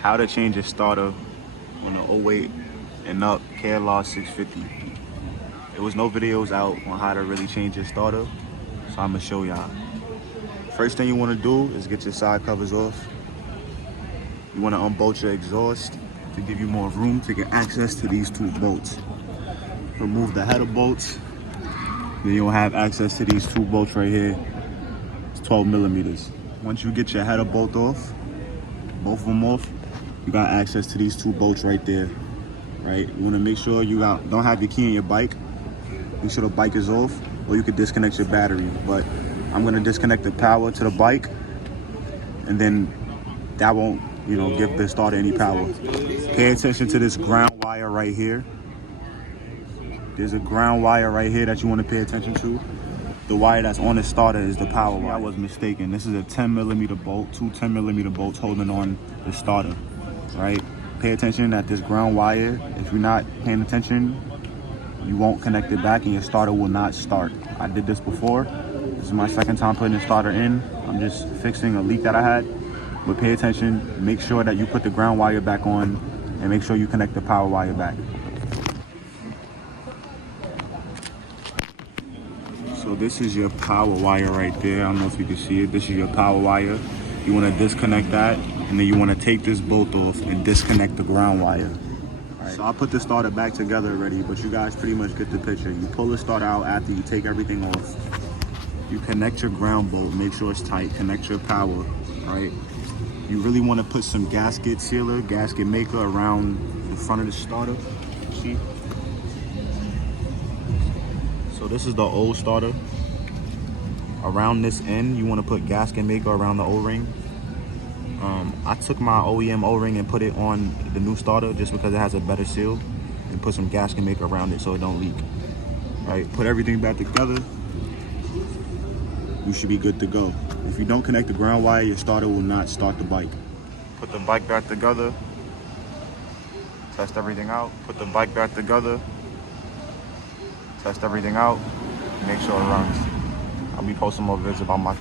How to change a starter on the 08 and up KLR 650. There was no videos out on how to really change your starter, so I'm gonna show y'all. First thing you wanna do is get your side covers off. You wanna unbolt your exhaust to give you more room to get access to these two bolts. Remove the header bolts, then you'll have access to these two bolts right here. It's 12 millimeters. Once you get your header bolt off, both of them off, you got access to these two bolts right there, right? You wanna make sure you don't have your key in your bike. Make sure the bike is off, or you could disconnect your battery. But I'm gonna disconnect the power to the bike, and then that won't, give the starter any power. Pay attention to this ground wire right here. There's a ground wire right here that you wanna pay attention to. The wire that's on the starter is the power wire. I was mistaken. This is a 10 millimeter bolt, two 10 millimeter bolts holding on the starter, right? Pay attention that this ground wire, if you're not paying attention, you won't connect it back and your starter will not start. I did this before. This is my second time putting the starter in. I'm just fixing a leak that I had. But pay attention, make sure that you put the ground wire back on and make sure you connect the power wire back. So this is your power wire right there. I don't know if you can see it. This is your power wire. You want to disconnect that, and then you want to take this bolt off and disconnect the ground wire. Right. So I put the starter back together already, but you guys pretty much get the picture. You pull the starter out after you take everything off. You connect your ground bolt, make sure it's tight. Connect your power, right? You really want to put some gasket sealer, gasket maker around the front of the starter. See? So this is the old starter. Around this end, you want to put gasket maker around the O-ring. I took my OEM O-ring and put it on the new starter just because it has a better seal, and put some gasket maker around it so it don't leak. All right, put everything back together. You should be good to go. If you don't connect the ground wire, your starter will not start the bike. Put the bike back together. Test everything out. Put the bike back together. Test everything out, make sure it runs. I'll be posting more vids about my